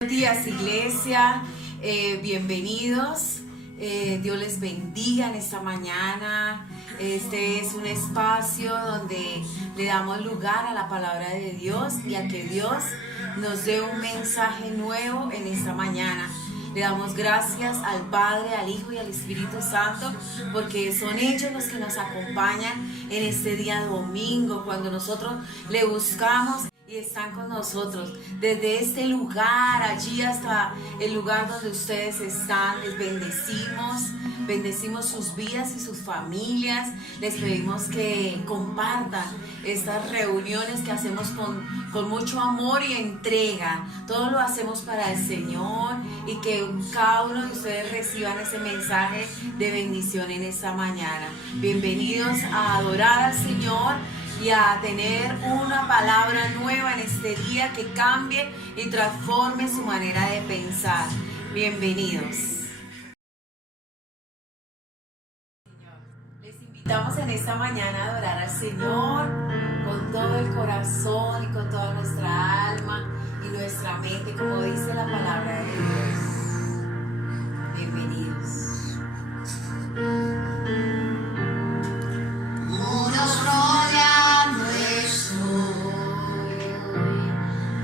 Buenos días, iglesia, bienvenidos. Dios les bendiga en esta mañana. Este es un espacio donde le damos lugar a la palabra de Dios y a que Dios nos dé un mensaje nuevo en esta mañana. Le damos gracias al Padre, al Hijo y al Espíritu Santo, porque son ellos los que nos acompañan en este día domingo, cuando nosotros le buscamos y están con nosotros. Desde este lugar, allí hasta el lugar donde ustedes están, les bendecimos sus vidas y sus familias. Les pedimos que compartan estas reuniones que hacemos con mucho amor y entrega. Todo lo hacemos para el Señor y que cada uno de ustedes reciban ese mensaje de bendición en esta mañana. Bienvenidos a adorar al Señor y a tener una palabra nueva en este día que cambie y transforme su manera de pensar. Bienvenidos. Les invitamos en esta mañana a adorar al Señor con todo el corazón y con toda nuestra alma y nuestra mente, como dice la palabra de Dios. Bienvenidos.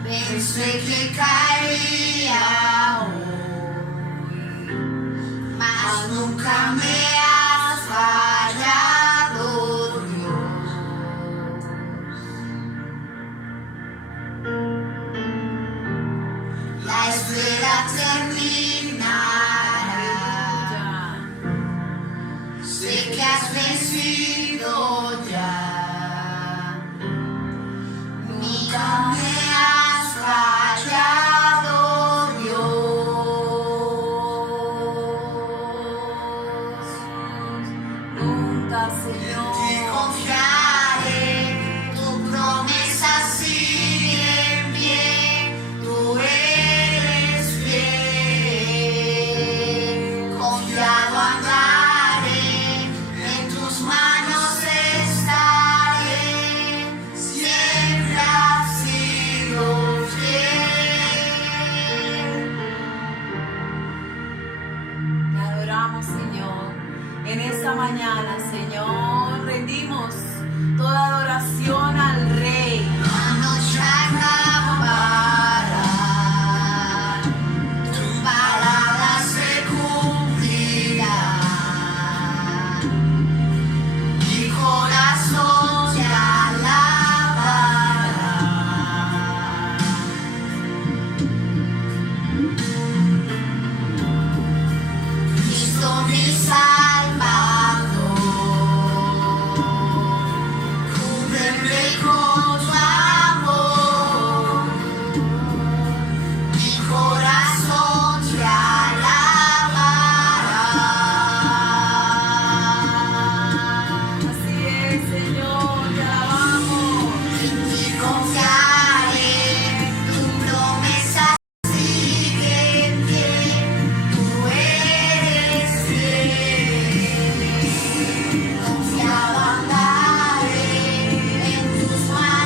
Pensé que caería hoy, mas nunca me has fallado, Dios. La espera terminará, sé que has vencido ya, nunca me fallado, Dios. Nunca, Señor. En ti confiaré, tu promesa sigue en pie, tú eres fiel. Confiado andaré, en tus manos estaré, siempre has sido. Te adoramos, Señor. En esta mañana, Señor, rendimos toda adoración al Rey. La noche acabará, tu palabra se cumplirá, mi corazón te alabará. Cristo mi Salvador, cúbreme con tu amor, mi corazón te alabará. Así es, Señor, te alabamos. En ti confiaré, tu promesa sigue en pie, tú eres fiel. Confiado andaré, en tus manos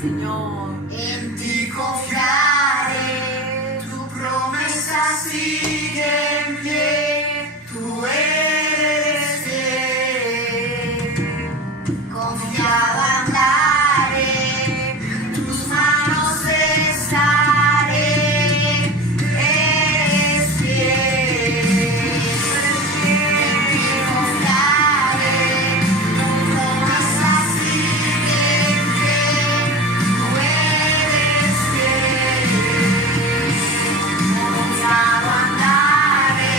Señor. En ti confiaré, tu promesa sigue en pie, tú eres fiel. Confiado andaré, en tus manos estaré, eres fiel. En ti confiaré, tu promesa sigue en pie, tú eres fiel. Confiado andaré,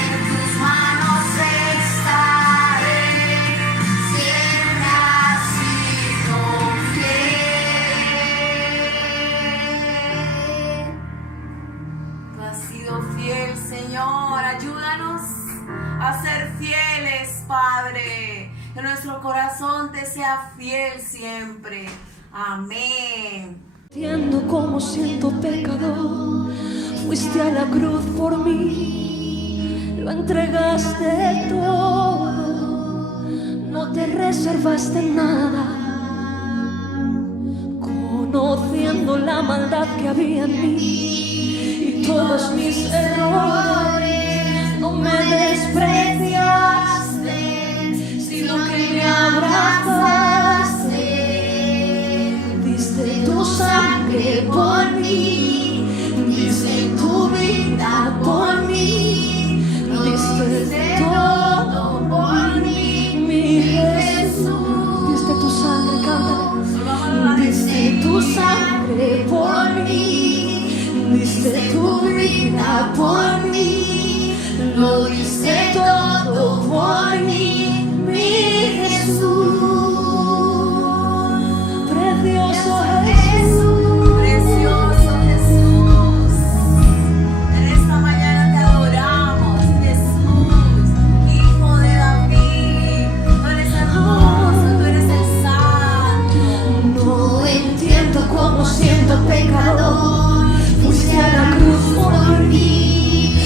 en tus manos estaré, siempre has sido fiel. Tú has sido fiel, Señor. Ayúdanos a ser fieles, Padre. Que nuestro corazón te sea fiel siempre. Amén. Entiendo cómo siento pecador, fuiste a la cruz por mí, lo entregaste todo, no te reservaste nada, conociendo la maldad que había en mí y todos mis errores, no me despreciaste, sino que me abrazaste. Diste tu sangre por mí, diste tu vida por mí, diste todo por mí, mi Jesús. Diste tu sangre, cántale. Diste tu sangre por mí, diste tu vida por mí, lo diste todo por mí, mi Jesús. Precioso Jesús, Precioso Jesús. En esta mañana te adoramos, Jesús, Hijo de David. Tú eres hermoso, tú eres el santo. no entiendo cómo siento pecador, fuiste a la cruz por mí,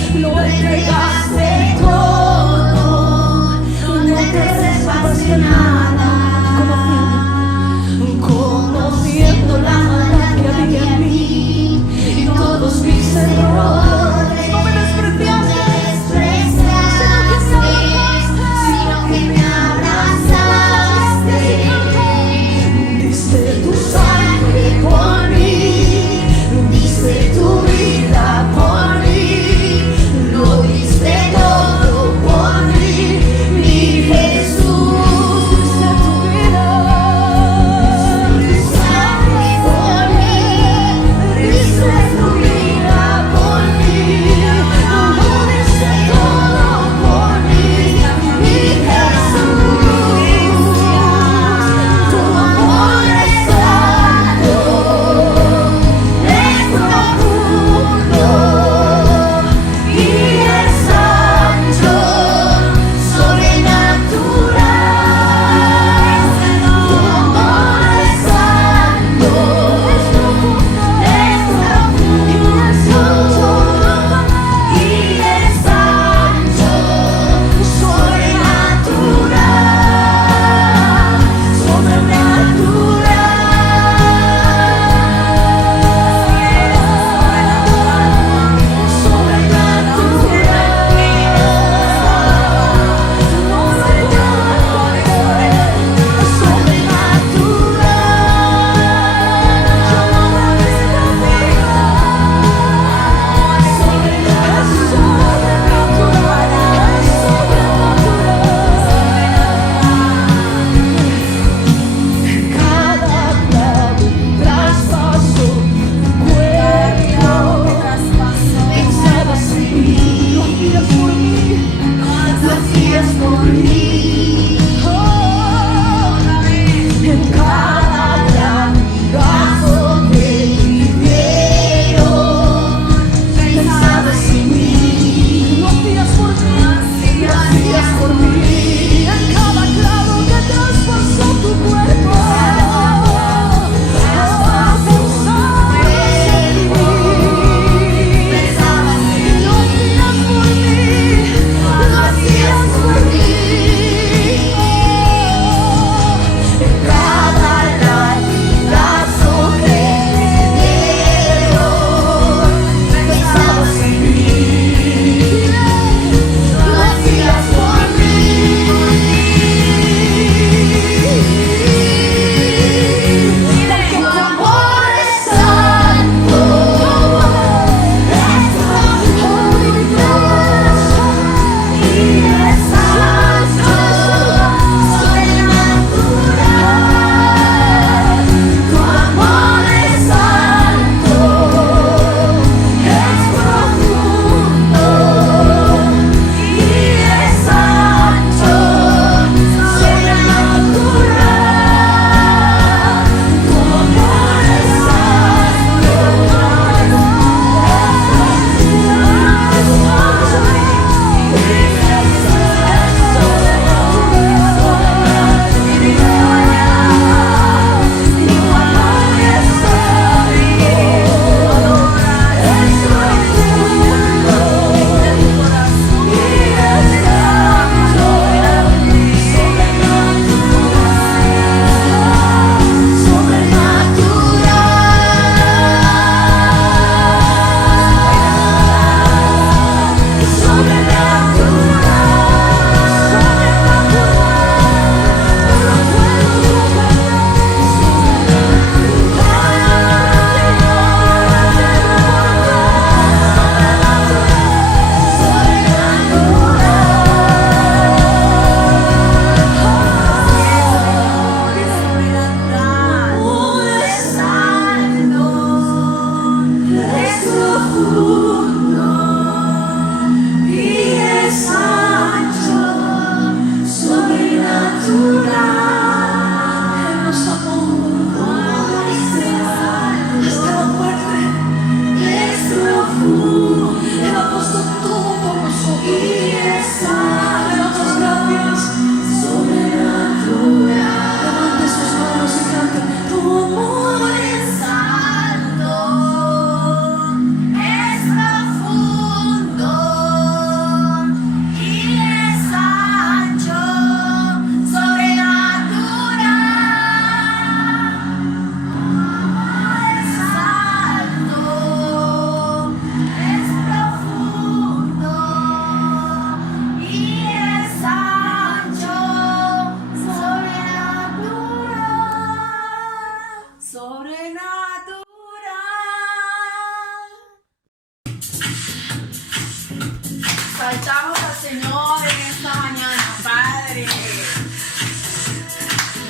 Padre.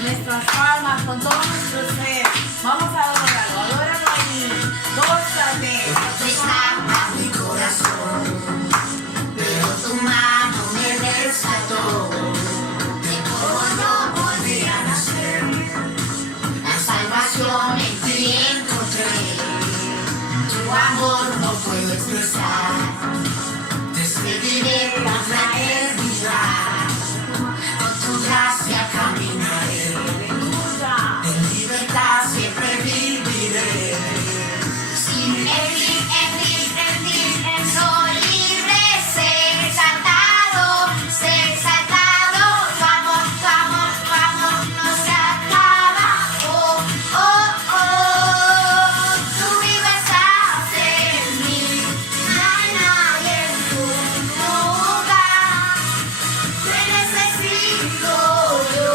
Nuestras palmas con todo nuestro ser. Vamos a adorarlo, adóralo ahí. Gózate. Desgarra mi corazón, pero tu mano me rescató. De todo no volví a nacer. La salvación en ti encontré. Tu amor no puedo expresar. Despediré para eternidad. Con tu gracia caminaré. En libertad siempre viviré. Sin en ti, soy libre, sé exaltado, tu amor no se acaba. Oh, oh, oh, tú vives estás en mí, no hay nadie en tu lugar. Te necesito yo,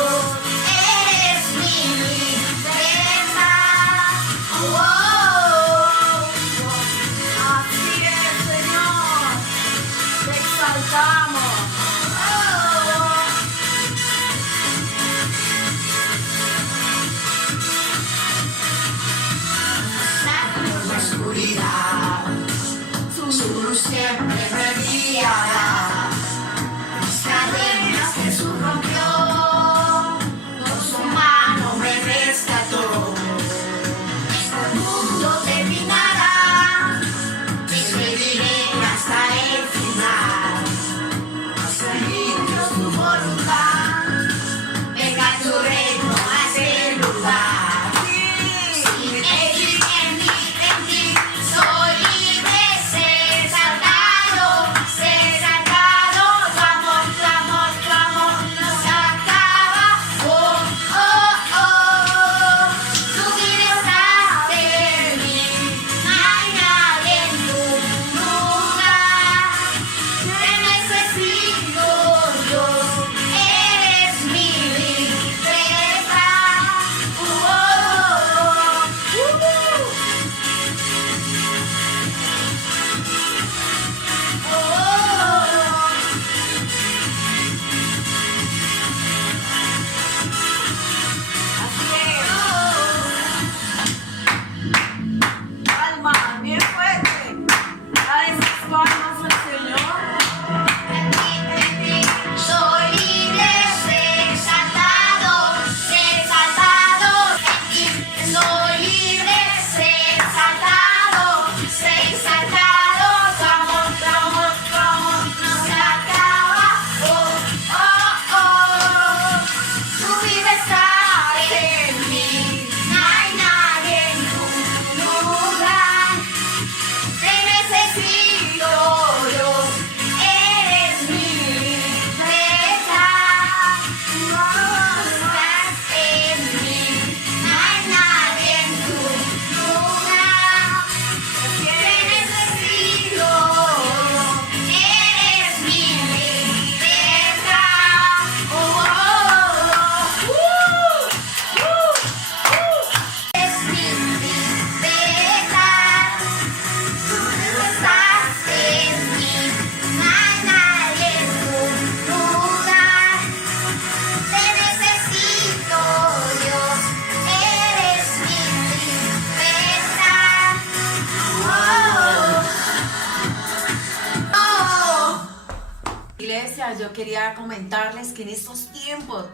eres mi libertad. Oh, oh, Así es, Señor. Te exaltamos. la oscuridad, su luz siempre me guiará. Mis cadenas Jesús rompió, con su mano me rescató. Este mundo terminará, despediré hasta el final. A seguir Dios tu voluntad, venga tu reino a este lugar. En ti, soy libre, sé exaltado, tu amor no se acaba. Oh, oh, oh, tú vives estás en mí, no hay nadie en tu lugar. Te necesito yo, eres mi libertad. Oh, oh, oh. Palmas, bien fuerte. Dale esas palmas al Señor. En ti, soy libre, sé exaltado. En ti, soy libre, sé exaltado. Tu amor no se acaba. Oh, oh, oh, tú vives en mí, no hay nadie en tu lugar. Te necesito yo, eres mi libertad. Estás en mí, no hay nadie en tu lugar. Te necesito yo, eres mi libertad. Oh, oh, oh. Es mi libertad. Tú estás en mí, no hay nadie en tu lugar. Te necesito, Dios, eres mi libertad. Oh, oh, Iglesia, yo quería comentarles que en estos tiempos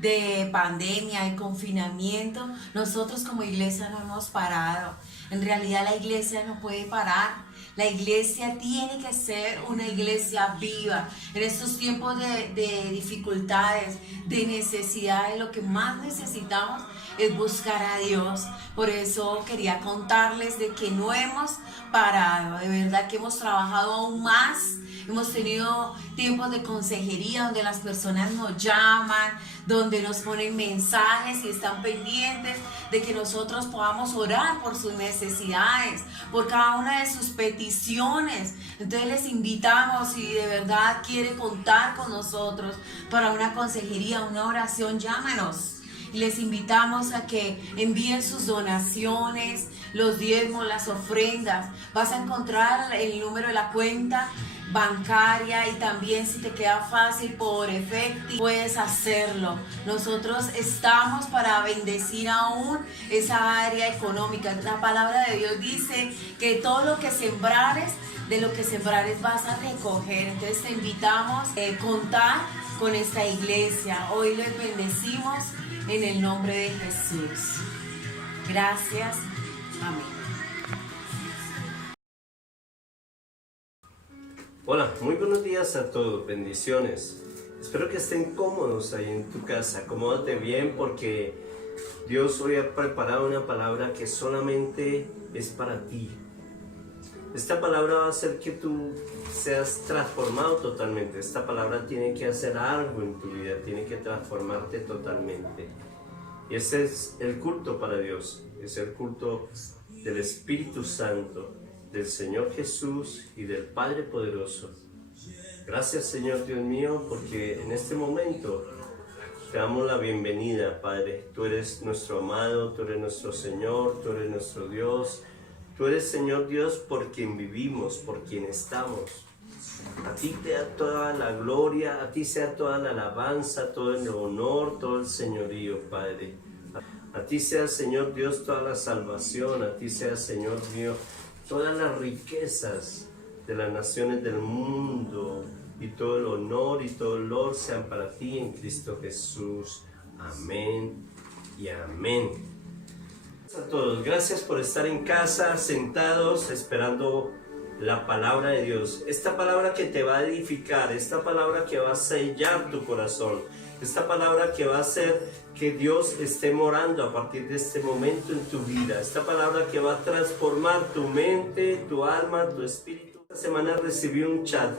de pandemia y confinamiento, nosotros como iglesia no hemos parado. En realidad la iglesia no puede parar. La iglesia tiene que ser una iglesia viva. En estos tiempos de dificultades, de necesidades, lo que más necesitamos es buscar a Dios. Por eso quería contarles de que no hemos parado. De verdad que hemos trabajado aún más. Hemos tenido tiempos de consejería donde las personas nos llaman, donde nos ponen mensajes y están pendientes de que nosotros podamos orar por sus necesidades, por cada una de sus peticiones. Entonces les invitamos, si de verdad quiere contar con nosotros para una consejería, una oración, llámenos. Y les invitamos a que envíen sus donaciones, los diezmos, las ofrendas. Vas a encontrar el número de la cuenta bancaria, y también si te queda fácil por efectivo, puedes hacerlo. Nosotros estamos para bendecir aún esa área económica. La palabra de Dios dice que todo lo que sembrares, de lo que sembrares vas a recoger. Entonces te invitamos a contar con esta iglesia. Hoy les bendecimos en el nombre de Jesús. Gracias. Amén. Hola, muy buenos días a todos, bendiciones. Espero que estén cómodos ahí en tu casa, acomódate bien porque Dios hoy ha preparado una palabra que solamente es para ti. Esta palabra va a hacer que tú seas transformado totalmente. Esta palabra tiene que hacer algo en tu vida, tiene que transformarte totalmente. Y ese es el culto para Dios, es el culto del Espíritu Santo, del Señor Jesús y del Padre Poderoso. Gracias, Señor Dios mío, porque en este momento te damos la bienvenida, Padre. Tú eres nuestro amado, tú eres nuestro Señor, tú eres nuestro Dios. Tú eres, Señor Dios, por quien vivimos, por quien estamos. A ti te da toda la gloria, a ti sea toda la alabanza, todo el honor, todo el señorío, Padre. A ti sea, Señor Dios, toda la salvación, a ti sea, Señor mío, todas las riquezas de las naciones del mundo, y todo el honor y todo el olor sean para ti en Cristo Jesús. Amén y amén. A todos, gracias por estar en casa, sentados, esperando la palabra de Dios. Esta palabra que te va a edificar, esta palabra que va a sellar tu corazón, esta palabra que va a hacer que Dios esté morando a partir de este momento en tu vida, esta palabra que va a transformar tu mente, tu alma, tu espíritu. Esta semana recibí un chat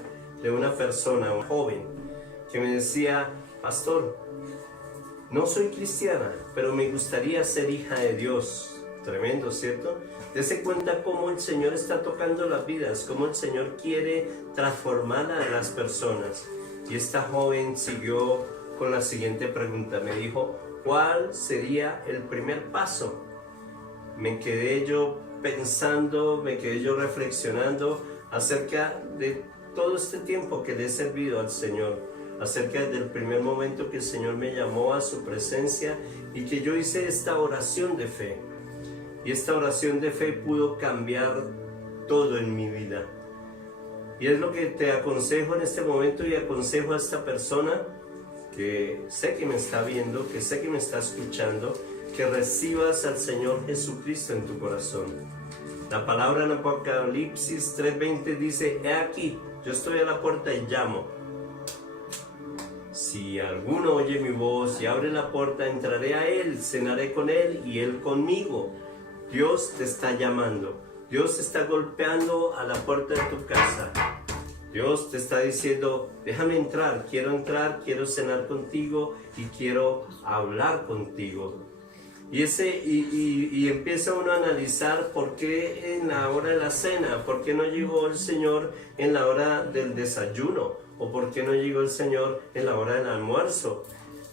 de una persona, un joven, que me decía: pastor, no soy cristiana, pero me gustaría ser hija de Dios. Tremendo, ¿cierto? Dese cuenta cómo el Señor está tocando las vidas, cómo el Señor quiere transformar a las personas. Y esta joven siguió con la siguiente pregunta. Me dijo: ¿cuál sería el primer paso? Me quedé yo pensando, me quedé yo reflexionando acerca de todo este tiempo que le he servido al Señor, acerca del primer momento que el Señor me llamó a su presencia y que yo hice esta oración de fe. Y esta oración de fe pudo cambiar todo en mi vida. Y es lo que te aconsejo en este momento, y aconsejo a esta persona que sé que me está viendo, que sé que me está escuchando, que recibas al Señor Jesucristo en tu corazón. La palabra en Apocalipsis 3:20 dice: he aquí, yo estoy a la puerta y llamo. Si alguno oye mi voz y abre la puerta, entraré a él, cenaré con él y él conmigo. Dios te está llamando, Dios está golpeando a la puerta de tu casa. Dios te está diciendo: déjame entrar, quiero cenar contigo y quiero hablar contigo. Y empieza uno a analizar por qué en la hora de la cena, por qué no llegó el Señor en la hora del desayuno, o por qué no llegó el Señor en la hora del almuerzo.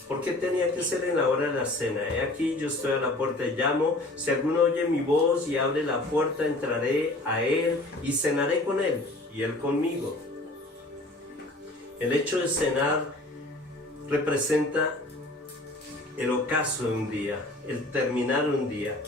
¿Por qué tenía que ser en la hora de la cena? He aquí, yo estoy a la puerta y llamo. Si alguno oye mi voz y abre la puerta, entraré a él y cenaré con él y él conmigo. El hecho de cenar representa el ocaso de un día, el terminar un día.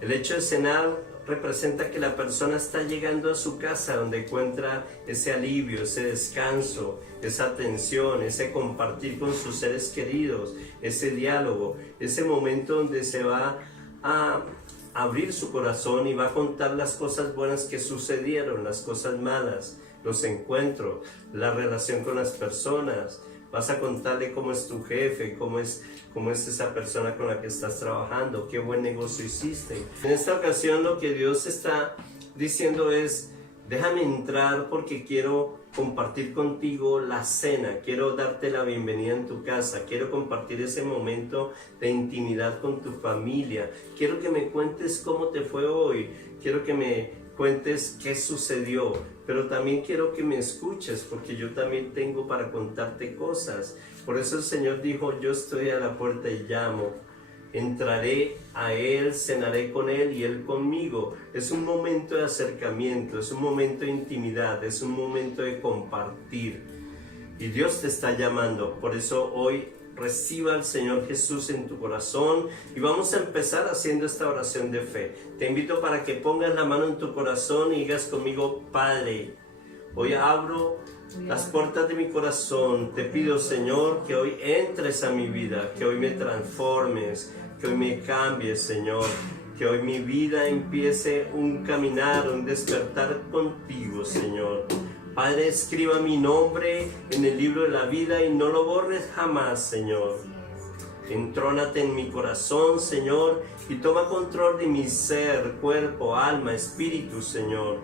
El hecho de cenar representa que la persona está llegando a su casa, donde encuentra ese alivio, ese descanso, esa atención, ese compartir con sus seres queridos, ese diálogo, ese momento donde se va a abrir su corazón y va a contar las cosas buenas que sucedieron, las cosas malas, los encuentros, la relación con las personas. Vas a contarle cómo es tu jefe, cómo es esa persona con la que estás trabajando, qué buen negocio hiciste. En esta ocasión lo que Dios está diciendo es: déjame entrar porque quiero compartir contigo la cena, quiero darte la bienvenida en tu casa, quiero compartir ese momento de intimidad con tu familia, quiero que me cuentes cómo te fue hoy, quiero que me cuentes qué sucedió, pero también quiero que me escuches porque yo también tengo para contarte cosas. Por eso el Señor dijo: yo estoy a la puerta y llamo. entraré a Él, cenaré con Él y Él conmigo. Es un momento de acercamiento, es un momento de intimidad, es un momento de compartir. Y Dios te está llamando, por eso hoy reciba al Señor Jesús en tu corazón y vamos a empezar haciendo esta oración de fe. Te invito para que pongas la mano en tu corazón y digas conmigo: Padre, hoy abro las puertas de mi corazón. Te pido, Señor, que hoy entres a mi vida, que hoy me transformes, que hoy me cambies, Señor, que hoy mi vida empiece un caminar, un despertar contigo, Señor. Padre, escriba mi nombre en el libro de la vida y no lo borres jamás, Señor. Entrónate en mi corazón, Señor, y toma control de mi ser, cuerpo, alma, espíritu, Señor.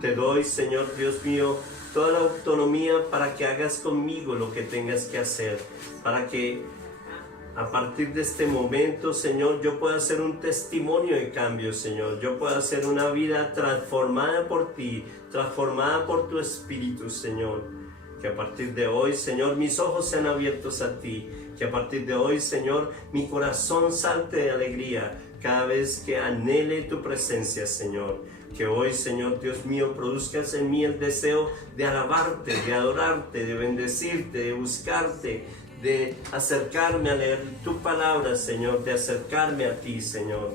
Te doy, Señor Dios mío, toda la autonomía para que hagas conmigo lo que tengas que hacer, para que a partir de este momento, Señor, yo pueda ser un testimonio de cambio, Señor. Yo pueda ser una vida transformada por ti, transformada por tu Espíritu, Señor. Que a partir de hoy, Señor, mis ojos sean abiertos a ti. Que a partir de hoy, Señor, mi corazón salte de alegría cada vez que anhele tu presencia, Señor. Que hoy, Señor Dios mío, produzcas en mí el deseo de alabarte, de adorarte, de bendecirte, de buscarte, de acercarme a leer tu palabra, Señor, de acercarme a ti, Señor.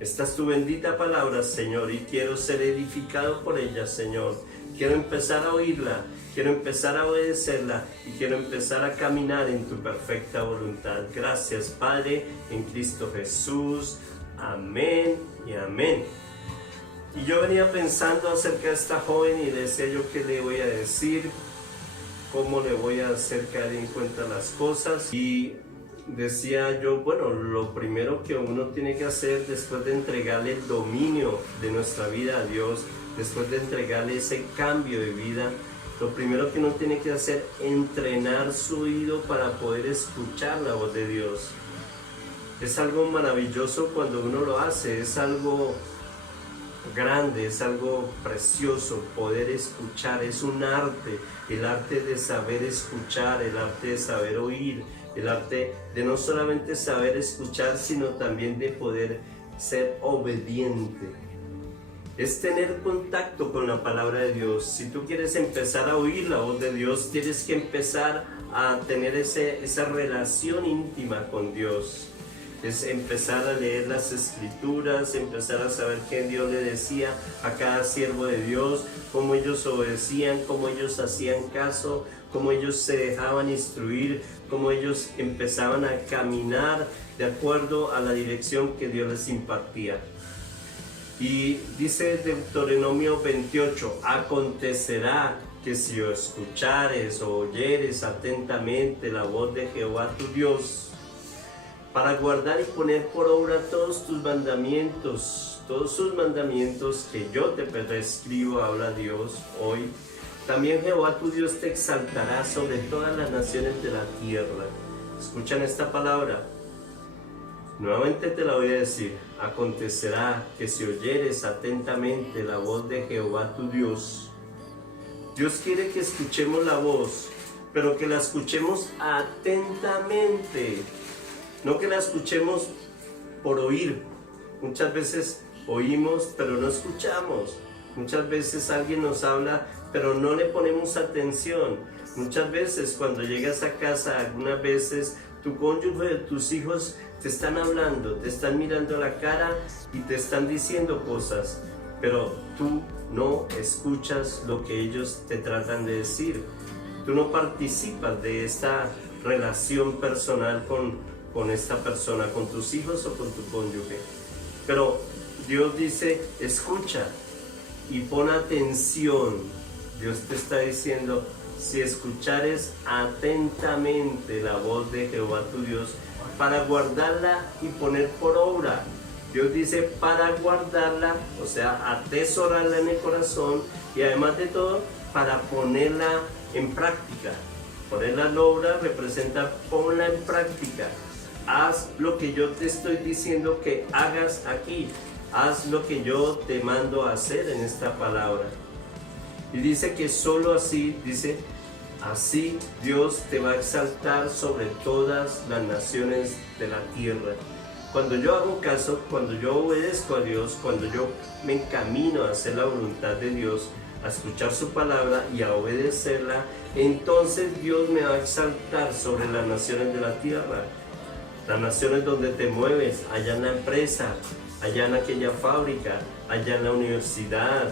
Esta es tu bendita palabra, Señor, y quiero ser edificado por ella, Señor. Quiero empezar a oírla, quiero empezar a obedecerla y quiero empezar a caminar en tu perfecta voluntad. Gracias, Padre, en Cristo Jesús. Amén y amén. Y yo venía pensando acerca de esta joven y decía yo, ¿qué le voy a decir? ¿Cómo le voy a hacer caer en cuenta las cosas? Y decía yo, bueno, lo primero que uno tiene que hacer después de entregarle el dominio de nuestra vida a Dios, después de entregarle ese cambio de vida, lo primero que uno tiene que hacer es entrenar su oído para poder escuchar la voz de Dios. Es algo maravilloso cuando uno lo hace, es algo grande, es algo precioso poder escuchar, es un arte, el arte de saber escuchar, el arte de saber oír, el arte de no solamente saber escuchar, sino también de poder ser obediente. Es tener contacto con la palabra de Dios. Si tú quieres empezar a oír la voz de Dios, tienes que empezar a tener esa relación íntima con Dios. Es empezar a leer las Escrituras, empezar a saber qué Dios le decía a cada siervo de Dios, cómo ellos obedecían, cómo ellos hacían caso, cómo ellos se dejaban instruir, cómo ellos empezaban a caminar de acuerdo a la dirección que Dios les impartía. Y dice Deuteronomio 28, acontecerá que si escuchares o oyeres atentamente la voz de Jehová tu Dios, para guardar y poner por obra todos tus mandamientos, todos sus mandamientos que yo te prescribo, habla Dios hoy. También Jehová tu Dios te exaltará sobre todas las naciones de la tierra. Escuchan esta palabra. Nuevamente te la voy a decir. Acontecerá que si oyeres atentamente la voz de Jehová tu Dios. Dios quiere que escuchemos la voz, pero que la escuchemos atentamente. No que la escuchemos por oír. Muchas veces oímos, pero no escuchamos. Muchas veces alguien nos habla, pero no le ponemos atención. Muchas veces cuando llegas a casa, algunas veces tu cónyuge, tus hijos te están hablando, te están mirando a la cara y te están diciendo cosas, pero tú no escuchas lo que ellos te tratan de decir. Tú no participas de esta relación personal con esta persona, con tus hijos o con tu cónyuge. Pero Dios dice, escucha y pon atención. Dios te está diciendo, si escuchares atentamente la voz de Jehová tu Dios, para guardarla y poner por obra. Dios dice para guardarla, o sea, atesorarla en el corazón y además de todo, para ponerla en práctica. Ponerla en obra representa ponla en práctica. Haz lo que yo te estoy diciendo que hagas aquí. Haz lo que yo te mando a hacer en esta palabra. Y dice que solo así, dice, Así Dios te va a exaltar sobre todas las naciones de la tierra. Cuando yo hago caso, cuando yo obedezco a Dios, cuando yo me encamino a hacer la voluntad de Dios, a escuchar su palabra y a obedecerla, entonces Dios me va a exaltar sobre las naciones de la tierra. Las naciones donde te mueves, allá en la empresa, allá en aquella fábrica, allá en la universidad,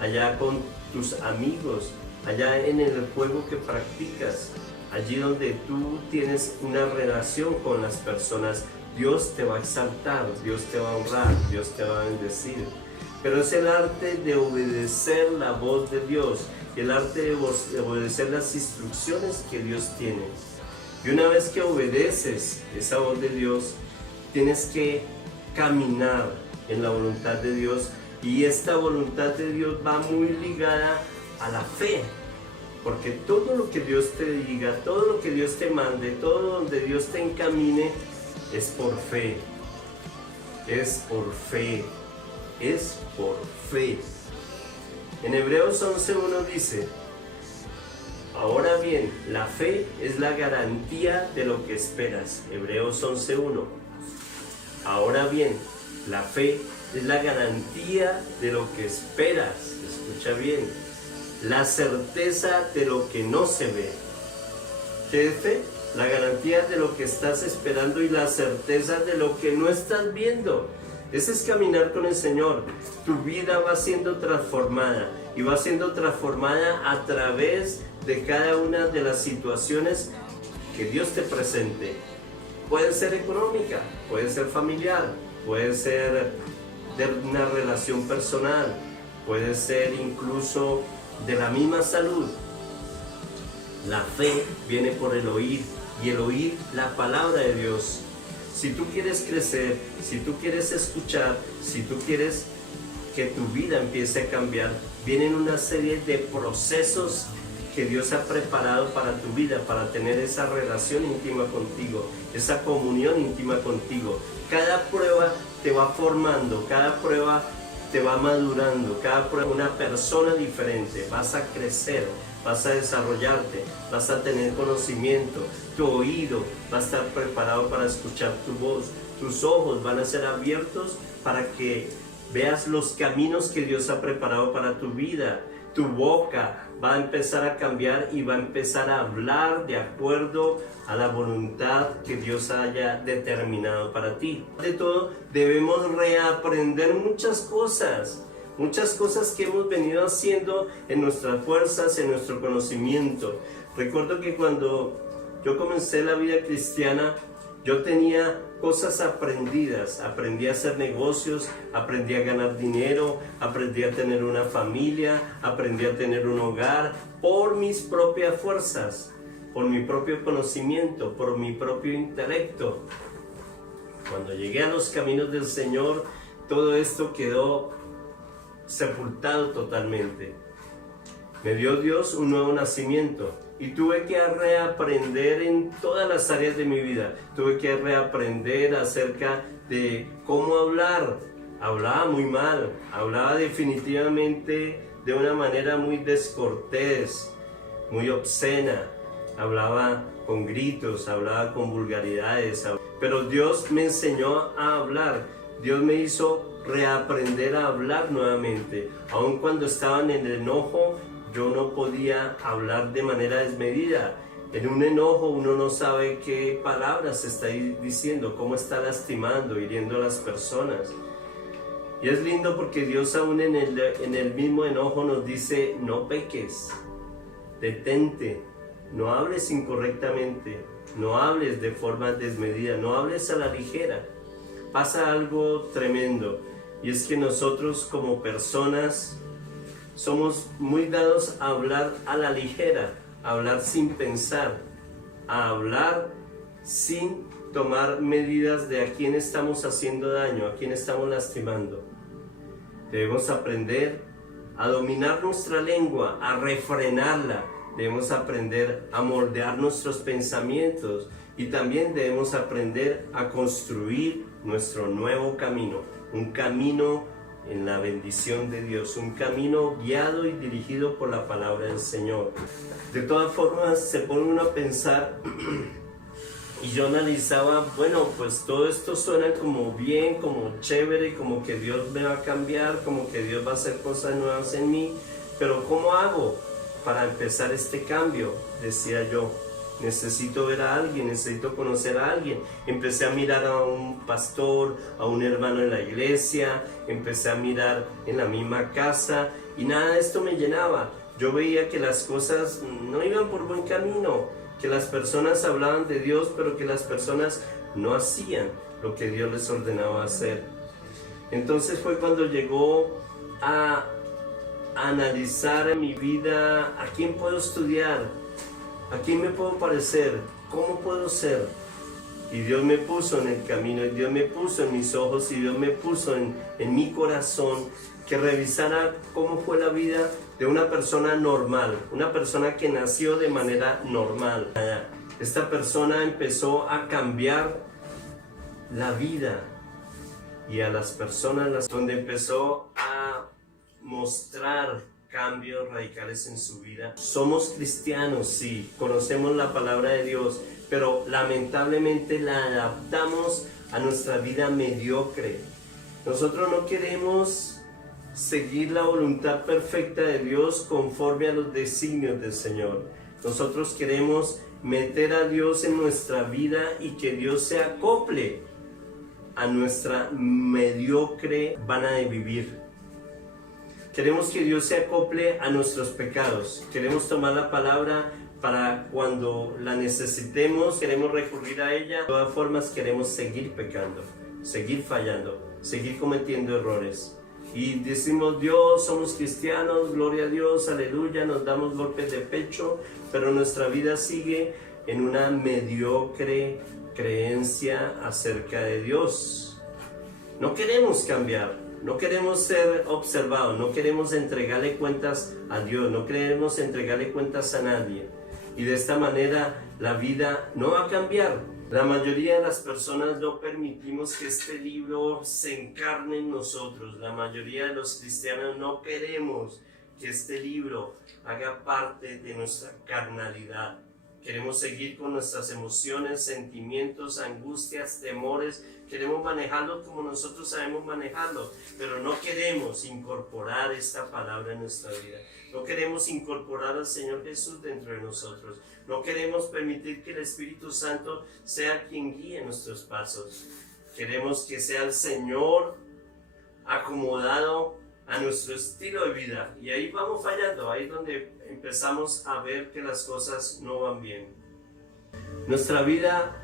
allá con tus amigos, allá en el juego que practicas, allí donde tú tienes una relación con las personas, Dios te va a exaltar, Dios te va a honrar, Dios te va a bendecir. Pero es el arte de obedecer la voz de Dios, el arte de obedecer las instrucciones que Dios tiene. Y una vez que obedeces esa voz de Dios, tienes que caminar en la voluntad de Dios, y esta voluntad de Dios va muy ligada a la fe, porque todo lo que Dios te diga, todo lo que Dios te mande, todo donde Dios te encamine, es por fe, es por fe, es por fe. En Hebreos 11:1 dice: ahora bien, la fe es la garantía de lo que esperas. Hebreos 11:1. Ahora bien, la fe es la garantía de lo que esperas. Escucha bien. La certeza de lo que no se ve. ¿Qué es fe? La garantía de lo que estás esperando y la certeza de lo que no estás viendo. Ese es caminar con el Señor. Tu vida va siendo transformada, y va siendo transformada a través de cada una de las situaciones que Dios te presente. Puede ser económica, puede ser familiar, puede ser de una relación personal, puede ser incluso de la misma salud. La fe viene por el oír, y el oír la palabra de Dios. Si tú quieres crecer, si tú quieres escuchar, si tú quieres que tu vida empiece a cambiar, vienen una serie de procesos que Dios ha preparado para tu vida, para tener esa relación íntima contigo, esa comunión íntima contigo. Cada prueba te va formando, cada prueba te va madurando, cada prueba una persona diferente. Vas a crecer, vas a desarrollarte, vas a tener conocimiento, tu oído va a estar preparado para escuchar tu voz, tus ojos van a ser abiertos para que veas los caminos que Dios ha preparado para tu vida. Tu boca va a empezar a cambiar y va a empezar a hablar de acuerdo a la voluntad que Dios haya determinado para ti. De todo, debemos reaprender muchas cosas que hemos venido haciendo en nuestras fuerzas, en nuestro conocimiento. Recuerdo que cuando yo comencé la vida cristiana, yo tenía cosas aprendidas, aprendí a hacer negocios, aprendí a ganar dinero, aprendí a tener una familia, aprendí a tener un hogar por mis propias fuerzas, por mi propio conocimiento, por mi propio intelecto. Cuando llegué a los caminos del Señor, todo esto quedó sepultado totalmente. Me dio Dios un nuevo nacimiento. Y tuve que reaprender en todas las áreas de mi vida. Tuve que reaprender acerca de cómo hablar. Hablaba muy mal, hablaba definitivamente de una manera muy descortés, muy obscena. Hablaba con gritos, hablaba con vulgaridades. Pero Dios me enseñó a hablar. Dios me hizo reaprender a hablar nuevamente. Aun cuando estaba en el enojo, yo no podía hablar de manera desmedida. En un enojo uno no sabe qué palabras está diciendo, cómo está lastimando, hiriendo a las personas. Y es lindo porque Dios aún en el mismo enojo nos dice: no peques, detente, no hables incorrectamente, no hables de forma desmedida, no hables a la ligera. Pasa algo tremendo, y es que nosotros como personas somos muy dados a hablar a la ligera, a hablar sin pensar, a hablar sin tomar medidas de a quién estamos haciendo daño, a quién estamos lastimando. Debemos aprender a dominar nuestra lengua, a refrenarla. Debemos aprender a moldear nuestros pensamientos, y también debemos aprender a construir nuestro nuevo camino, un camino en la bendición de Dios, un camino guiado y dirigido por la palabra del Señor. De todas formas, se pone uno a pensar, y yo analizaba, bueno, pues todo esto suena como bien, como chévere, como que Dios me va a cambiar, como que Dios va a hacer cosas nuevas en mí, pero ¿cómo hago para empezar este cambio? Decía yo. Necesito ver a alguien, necesito conocer a alguien. Empecé a mirar a un pastor, a un hermano en la iglesia, empecé a mirar en la misma casa y nada de esto me llenaba. Yo veía que las cosas no iban por buen camino, que las personas hablaban de Dios, pero que las personas no hacían lo que Dios les ordenaba hacer. Entonces fue cuando llegó a analizar en mi vida a quién puedo estudiar, ¿a quién me puedo parecer? ¿Cómo puedo ser? Y Dios me puso en el camino, y Dios me puso en mis ojos, y Dios me puso en mi corazón que revisara cómo fue la vida de una persona normal, una persona que nació de manera normal. Esta persona empezó a cambiar la vida y a las personas, donde empezó a mostrar cambios radicales en su vida. Somos cristianos, sí, conocemos la palabra de Dios, pero lamentablemente la adaptamos a nuestra vida mediocre. Nosotros no queremos seguir la voluntad perfecta de Dios conforme a los designios del Señor. Nosotros queremos meter a Dios en nuestra vida y que Dios se acople a nuestra mediocre manera de vivir. Queremos que Dios se acople a nuestros pecados. Queremos tomar la palabra para cuando la necesitemos, queremos recurrir a ella. De todas formas, queremos seguir pecando, seguir fallando, seguir cometiendo errores. Y decimos, Dios, somos cristianos, gloria a Dios, aleluya, nos damos golpes de pecho, pero nuestra vida sigue en una mediocre creencia acerca de Dios. No queremos cambiar. No queremos ser observados, no queremos entregarle cuentas a Dios, no queremos entregarle cuentas a nadie. Y de esta manera la vida no va a cambiar. La mayoría de las personas no permitimos que este libro se encarne en nosotros. La mayoría de los cristianos no queremos que este libro haga parte de nuestra carnalidad. Queremos seguir con nuestras emociones, sentimientos, angustias, temores. Queremos manejarlo como nosotros sabemos manejarlo, pero no queremos incorporar esta palabra en nuestra vida. No queremos incorporar al Señor Jesús dentro de nosotros. No queremos permitir que el Espíritu Santo sea quien guíe nuestros pasos. Queremos que sea el Señor acomodado a nuestro estilo de vida. Y ahí vamos fallando, ahí es donde empezamos a ver que las cosas no van bien. Nuestra vida,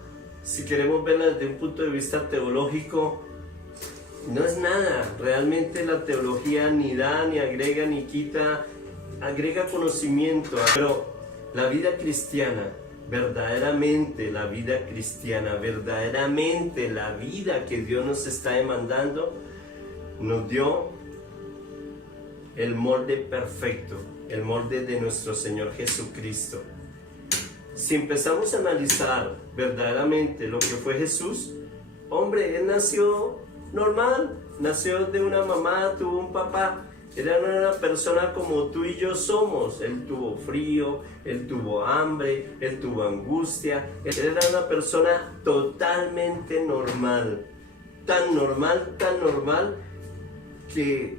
si queremos verla desde un punto de vista teológico, no es nada. Realmente la teología ni da, ni agrega, ni quita, agrega conocimiento. Pero la vida cristiana, verdaderamente la vida cristiana, verdaderamente la vida que Dios nos está demandando, nos dio el molde perfecto, el molde de nuestro Señor Jesucristo. Si empezamos a analizar verdaderamente lo que fue Jesús, hombre, Él nació normal, nació de una mamá, tuvo un papá, era una persona como tú y yo somos. Él tuvo frío, Él tuvo hambre, Él tuvo angustia, Él era una persona totalmente normal, tan normal que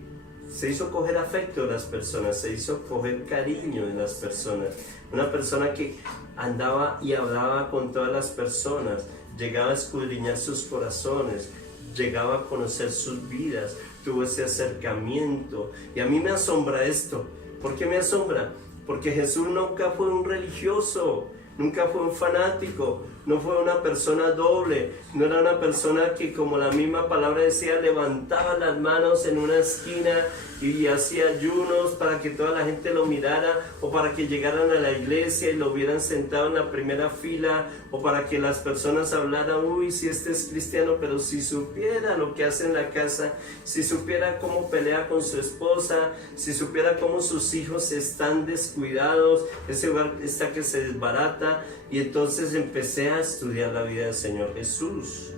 se hizo coger afecto de las personas, se hizo coger cariño de las personas. Una persona que andaba y hablaba con todas las personas, llegaba a escudriñar sus corazones, llegaba a conocer sus vidas, tuvo ese acercamiento. Y a mí me asombra esto. ¿Por qué me asombra? Porque Jesús nunca fue un religioso, nunca fue un fanático, no fue una persona doble, no era una persona que, como la misma palabra decía, levantaba las manos en una esquina y hacía ayunos para que toda la gente lo mirara, o para que llegaran a la iglesia y lo hubieran sentado en la primera fila, o para que las personas hablaran, uy, si este es cristiano, pero si supiera lo que hace en la casa, si supiera cómo pelea con su esposa, si supiera cómo sus hijos están descuidados, ese hogar está que se desbarata. Y entonces empecé a estudiar la vida del Señor Jesús.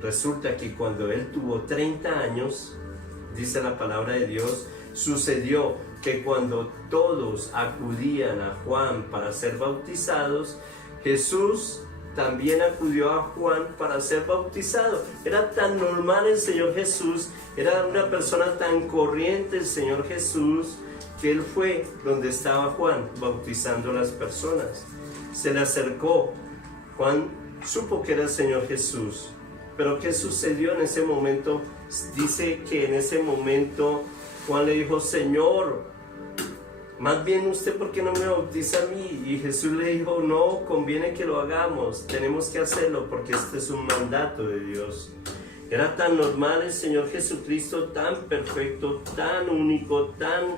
Resulta que cuando Él tuvo 30 años, dice la palabra de Dios, sucedió que cuando todos acudían a Juan para ser bautizados, Jesús también acudió a Juan para ser bautizado. Era tan normal el Señor Jesús, era una persona tan corriente el Señor Jesús, que Él fue donde estaba Juan bautizando a las personas. Se le acercó, Juan supo que era el Señor Jesús, pero ¿qué sucedió en ese momento? Dice que en ese momento Juan le dijo, Señor, más bien usted, ¿por qué no me bautiza a mí? Y Jesús le dijo, no, conviene que lo hagamos, tenemos que hacerlo porque este es un mandato de Dios. Era tan normal el Señor Jesucristo, tan perfecto, tan único, tan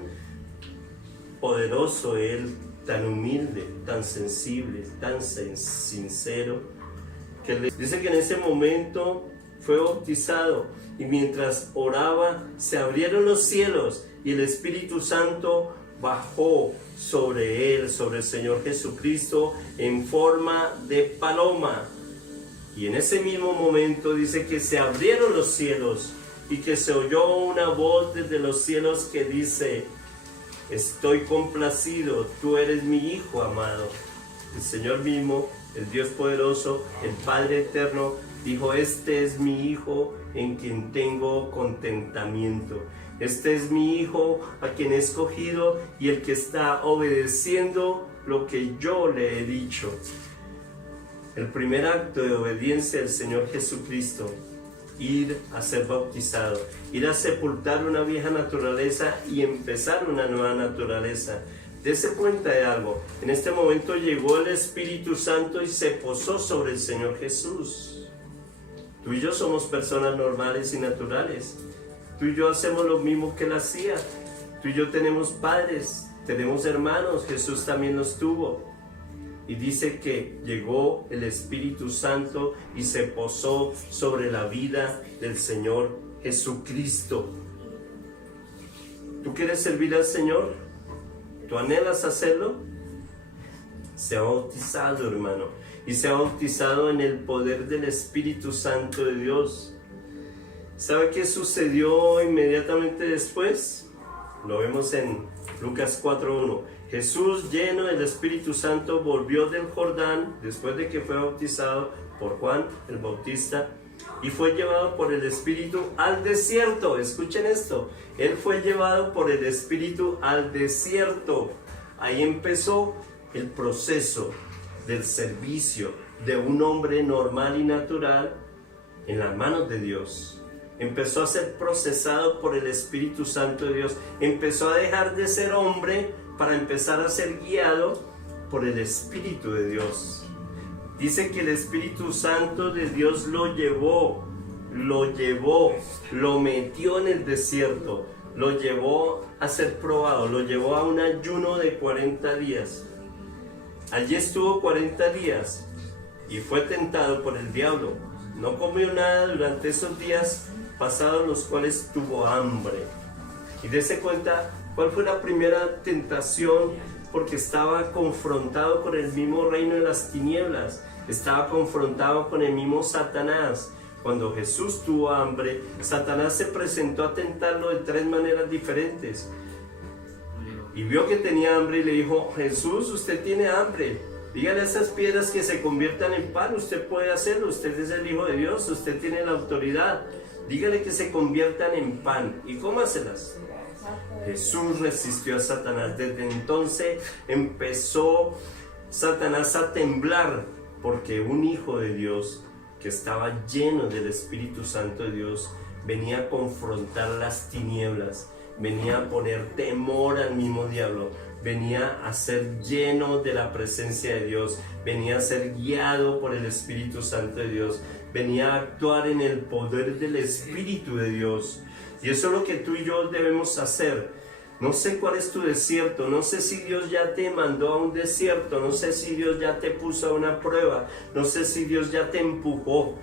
poderoso Él, tan humilde, tan sensible, tan sincero, que dice que en ese momento fue bautizado y mientras oraba se abrieron los cielos y el Espíritu Santo bajó sobre él, sobre el Señor Jesucristo en forma de paloma. Y en ese mismo momento dice que se abrieron los cielos y que se oyó una voz desde los cielos que dice, estoy complacido, tú eres mi Hijo amado. El Señor mismo, el Dios poderoso, el Padre eterno, dijo, este es mi Hijo en quien tengo contentamiento. Este es mi Hijo a quien he escogido y el que está obedeciendo lo que yo le he dicho. El primer acto de obediencia del Señor Jesucristo, ir a ser bautizado, ir a sepultar una vieja naturaleza y empezar una nueva naturaleza. Dese cuenta de algo, en este momento llegó el Espíritu Santo y se posó sobre el Señor Jesús. Tú y yo somos personas normales y naturales. Tú y yo hacemos lo mismo que Él hacía. Tú y yo tenemos padres, tenemos hermanos, Jesús también los tuvo. Y dice que llegó el Espíritu Santo y se posó sobre la vida del Señor Jesucristo. ¿Tú quieres servir al Señor? ¿Tú anhelas hacerlo? Se ha bautizado, hermano, y se ha bautizado en el poder del Espíritu Santo de Dios. ¿Sabe qué sucedió inmediatamente después? Lo vemos en Lucas 4:1. Jesús, lleno del Espíritu Santo, volvió del Jordán después de que fue bautizado por Juan el Bautista y fue llevado por el Espíritu al desierto. Escuchen esto, Él fue llevado por el Espíritu al desierto. Ahí empezó el proceso del servicio de un hombre normal y natural en las manos de Dios. Empezó a ser procesado por el Espíritu Santo de Dios. Empezó a dejar de ser hombre para empezar a ser guiado por el Espíritu de Dios. Dice que el Espíritu Santo de Dios lo llevó, lo metió en el desierto, lo llevó a ser probado, lo llevó a un ayuno de 40 días. Allí estuvo 40 días y fue tentado por el diablo. No comió nada durante esos días pasados, los cuales tuvo hambre. Y dése cuenta cuál fue la primera tentación, porque estaba confrontado con el mismo reino de las tinieblas, estaba confrontado con el mismo Satanás. Cuando Jesús tuvo hambre, Satanás se presentó a tentarlo de 3 maneras diferentes. Y vio que tenía hambre y le dijo, Jesús, usted tiene hambre, dígale a esas piedras que se conviertan en pan, usted puede hacerlo, usted es el Hijo de Dios, usted tiene la autoridad, dígale que se conviertan en pan y cómaselas. Jesús resistió a Satanás. Desde entonces empezó Satanás a temblar, porque un hijo de Dios que estaba lleno del Espíritu Santo de Dios venía a confrontar las tinieblas, venía a poner temor al mismo diablo, venía a ser lleno de la presencia de Dios, venía a ser guiado por el Espíritu Santo de Dios, venía a actuar en el poder del Espíritu de Dios. Y eso es lo que tú y yo debemos hacer. No sé cuál es tu desierto, no sé si Dios ya te mandó a un desierto, no sé si Dios ya te puso a una prueba, no sé si Dios ya te empujó.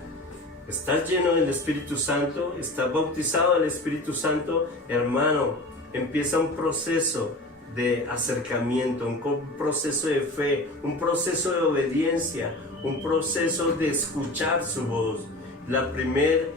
¿Estás lleno del Espíritu Santo? ¿Estás bautizado del Espíritu Santo? Hermano, empieza un proceso de acercamiento, un proceso de fe, un proceso de obediencia, un proceso de escuchar su voz. La primera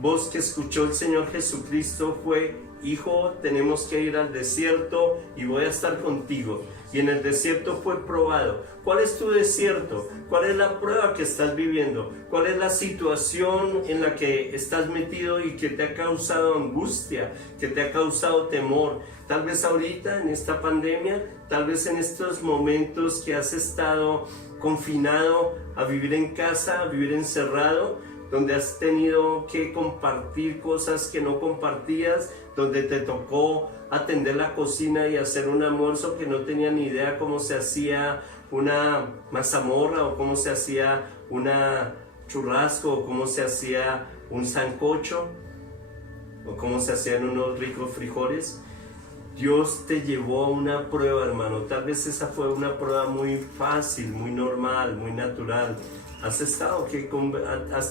voz que escuchó el Señor Jesucristo fue: hijo, tenemos que ir al desierto y voy a estar contigo. Y en el desierto fue probado. ¿Cuál es tu desierto? ¿Cuál es la prueba que estás viviendo? ¿Cuál es la situación en la que estás metido y que te ha causado angustia, que te ha causado temor? Tal vez ahorita en esta pandemia, tal vez en estos momentos que has estado confinado a vivir en casa, a vivir encerrado, donde has tenido que compartir cosas que no compartías, donde te tocó atender la cocina y hacer un almuerzo que no tenía ni idea cómo se hacía una mazamorra, o cómo se hacía una churrasco, o cómo se hacía un sancocho, o cómo se hacían unos ricos frijoles. Dios te llevó a una prueba, hermano. Tal vez esa fue una prueba muy fácil, muy normal, muy natural. Has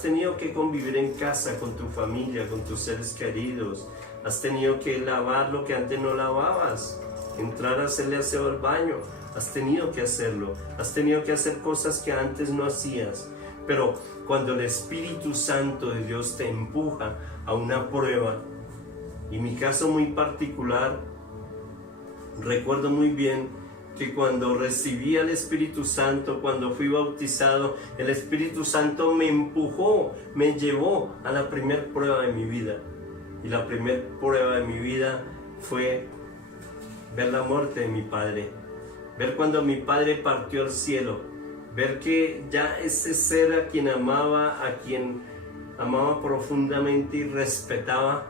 tenido que convivir en casa con tu familia, con tus seres queridos. Has tenido que lavar lo que antes no lavabas, entrar a hacerle aseo al baño. Has tenido que hacerlo. Has tenido que hacer cosas que antes no hacías. Pero cuando el Espíritu Santo de Dios te empuja a una prueba, y mi caso muy particular, recuerdo muy bien que cuando recibí al Espíritu Santo, cuando fui bautizado, el Espíritu Santo me empujó, me llevó a la primera prueba de mi vida. Y la primera prueba de mi vida fue ver la muerte de mi padre, ver cuando mi padre partió al cielo, ver que ya ese ser a quien amaba profundamente y respetaba,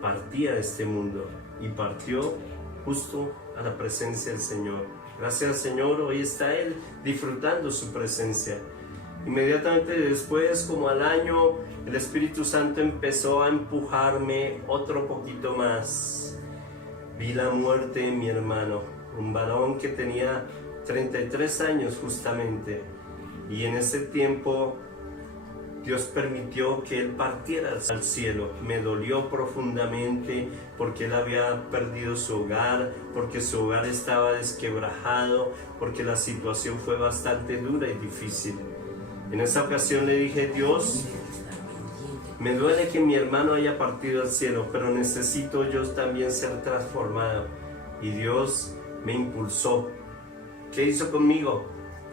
partía de este mundo y partió justo a la presencia del Señor. Gracias al Señor, hoy está Él disfrutando su presencia. Inmediatamente después, como al año, el Espíritu Santo empezó a empujarme otro poquito más. Vi la muerte de mi hermano, un varón que tenía 33 años justamente, y en ese tiempo Dios permitió que él partiera al cielo. Me dolió profundamente porque él había perdido su hogar, porque su hogar estaba desquebrajado, porque la situación fue bastante dura y difícil. En esa ocasión le dije: Dios, me duele que mi hermano haya partido al cielo, pero necesito yo también ser transformado. Y Dios me impulsó. ¿Qué hizo conmigo?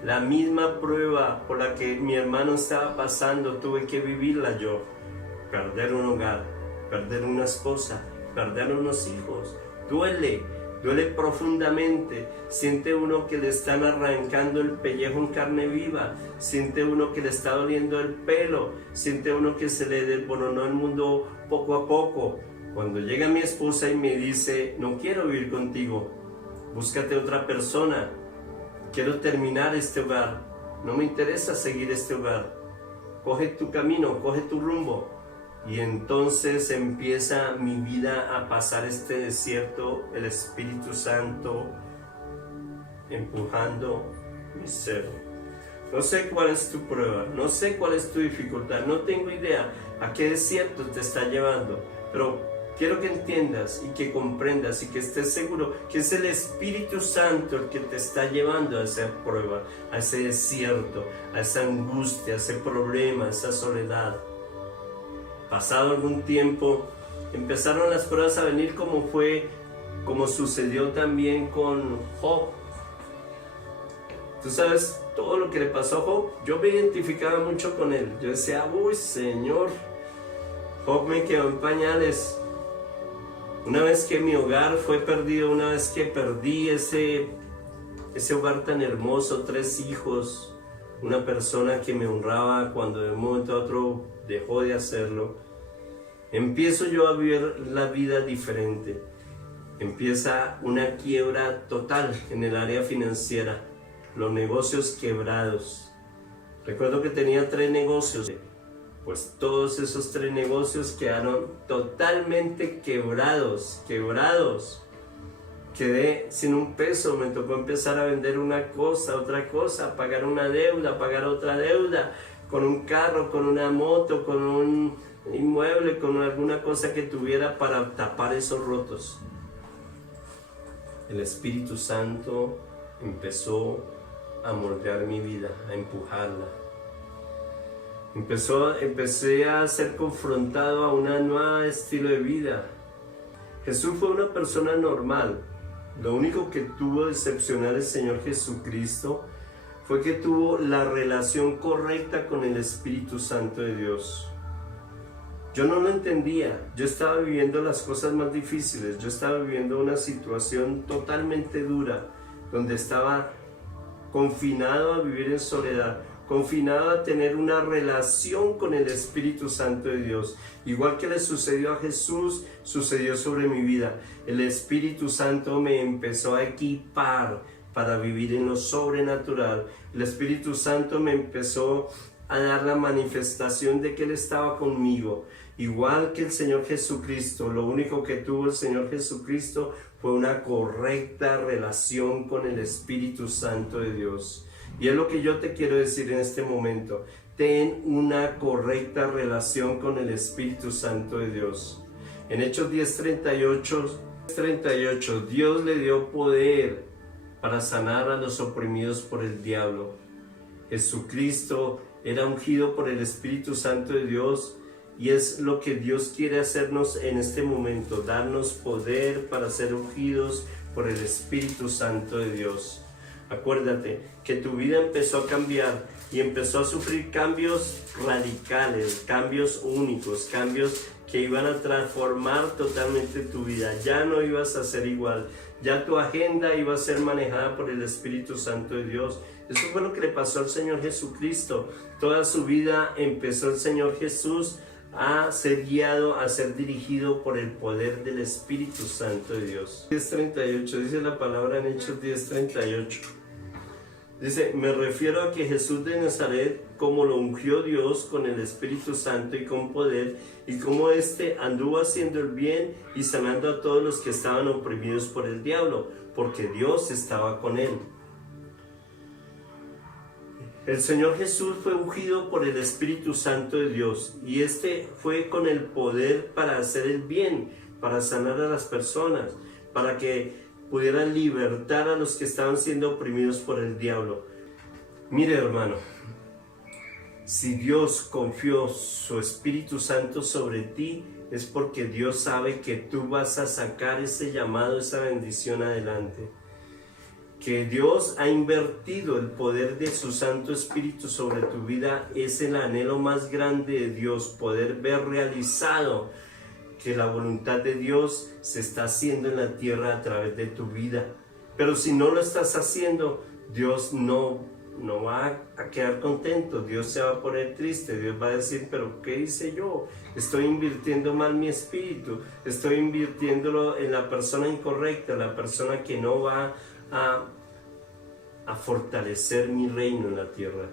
La misma prueba por la que mi hermano estaba pasando, tuve que vivirla yo. Perder un hogar, perder una esposa, perder unos hijos. Duele profundamente. Siente uno que le están arrancando el pellejo en carne viva. Siente uno que le está doliendo el pelo. Siente uno que se le desboronó el mundo poco a poco. Cuando llega mi esposa y me dice: no quiero vivir contigo, búscate otra persona. Quiero terminar este hogar, no me interesa seguir este hogar, coge tu camino, coge tu rumbo. Y entonces empieza mi vida a pasar este desierto, el Espíritu Santo empujando mi ser. No sé cuál es tu prueba, no sé cuál es tu dificultad, no tengo idea a qué desierto te está llevando, pero quiero que entiendas y que comprendas y que estés seguro que es el Espíritu Santo el que te está llevando a esa prueba, a ese desierto, a esa angustia, a ese problema, a esa soledad. Pasado algún tiempo, empezaron las pruebas a venir, como sucedió también con Job. Tú sabes todo lo que le pasó a Job. Yo me identificaba mucho con él. Yo decía: uy, Señor, Job me quedó en pañales. Una vez que mi hogar fue perdido, una vez que perdí ese hogar tan hermoso, 3 hijos, una persona que me honraba cuando de un momento a otro dejó de hacerlo, empiezo yo a vivir la vida diferente. Empieza una quiebra total en el área financiera, los negocios quebrados. Recuerdo que tenía 3 negocios. Pues todos esos 3 negocios quedaron totalmente quebrados. Quedé sin un peso, me tocó empezar a vender una cosa, otra cosa, pagar una deuda, pagar otra deuda, con un carro, con una moto, con un inmueble, con alguna cosa que tuviera para tapar esos rotos. El Espíritu Santo empezó a moldear mi vida, a empujarla. Empecé a ser confrontado a un nuevo estilo de vida. Jesús fue una persona normal. Lo único que tuvo de excepcional el Señor Jesucristo fue que tuvo la relación correcta con el Espíritu Santo de Dios. Yo no lo entendía. Yo estaba viviendo las cosas más difíciles. Yo estaba viviendo una situación totalmente dura, donde estaba confinado a vivir en soledad, confinado a tener una relación con el Espíritu Santo de Dios. Igual que le sucedió a Jesús, sucedió sobre mi vida. El Espíritu Santo me empezó a equipar para vivir en lo sobrenatural. El Espíritu Santo me empezó a dar la manifestación de que Él estaba conmigo. Igual que el Señor Jesucristo, lo único que tuvo el Señor Jesucristo fue una correcta relación con el Espíritu Santo de Dios. Y es lo que yo te quiero decir en este momento. Ten una correcta relación con el Espíritu Santo de Dios. En Hechos 10:38, Dios le dio poder para sanar a los oprimidos por el diablo. Jesucristo era ungido por el Espíritu Santo de Dios, y es lo que Dios quiere hacernos en este momento, darnos poder para ser ungidos por el Espíritu Santo de Dios. Acuérdate que tu vida empezó a cambiar y empezó a sufrir cambios radicales, cambios únicos, cambios que iban a transformar totalmente tu vida. Ya no ibas a ser igual, ya tu agenda iba a ser manejada por el Espíritu Santo de Dios. Eso fue lo que le pasó al Señor Jesucristo. Toda su vida empezó el Señor Jesús a ser guiado, a ser dirigido por el poder del Espíritu Santo de Dios. 10:38, dice la palabra en Hechos 10:38. Dice, me refiero a que Jesús de Nazaret, como lo ungió Dios con el Espíritu Santo y con poder, y como éste anduvo haciendo el bien y sanando a todos los que estaban oprimidos por el diablo, porque Dios estaba con él. El Señor Jesús fue ungido por el Espíritu Santo de Dios, y este fue con el poder para hacer el bien, para sanar a las personas, para que pudieran libertar a los que estaban siendo oprimidos por el diablo. Mire, hermano, si Dios confió su Espíritu Santo sobre ti, es porque Dios sabe que tú vas a sacar ese llamado, esa bendición adelante. Que Dios ha invertido el poder de su Santo Espíritu sobre tu vida es el anhelo más grande de Dios, poder ver realizado que la voluntad de Dios se está haciendo en la tierra a través de tu vida. Pero si no lo estás haciendo, Dios no va a quedar contento. Dios se va a poner triste. Dios va a decir, pero ¿qué hice yo? Estoy invirtiendo mal mi espíritu. Estoy invirtiéndolo en la persona incorrecta, la persona que no va a fortalecer mi reino en la tierra.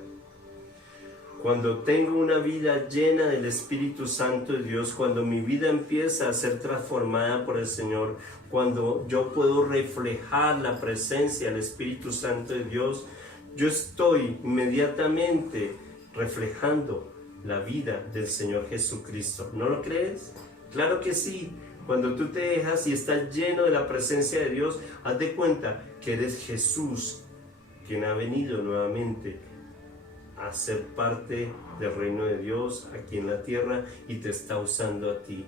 Cuando tengo una vida llena del Espíritu Santo de Dios, cuando mi vida empieza a ser transformada por el Señor, cuando yo puedo reflejar la presencia del Espíritu Santo de Dios, yo estoy inmediatamente reflejando la vida del Señor Jesucristo. ¿No lo crees? Claro que sí. Cuando tú te dejas y estás lleno de la presencia de Dios, haz de cuenta que eres Jesús quien ha venido nuevamente a ser parte del reino de Dios aquí en la tierra y te está usando a ti.